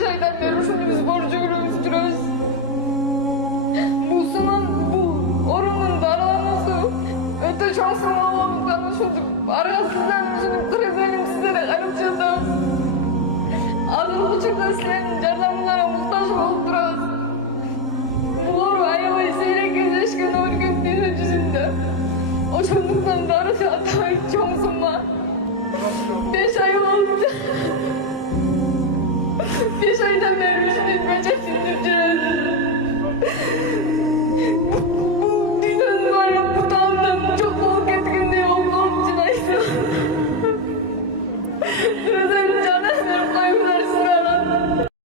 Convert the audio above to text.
5 aydan beri uşunuz borcu görüyoruz. Bu sınav, bu oranın daralaması öte şansın olmamaktan uşunduk. Arkasından uşunduk krizelim sizlere karışacağız. Azıl buçukta sizlerin yardımlara muhtaç olup durarız. Bu oru ayamayı seyrek yüzleşken örgün düğün yüzünde. Oşunduktan darısı atamayı çoğunsunma. 5 ay oldu. 5 aydan beri uşunduk böcek sindireceğiz.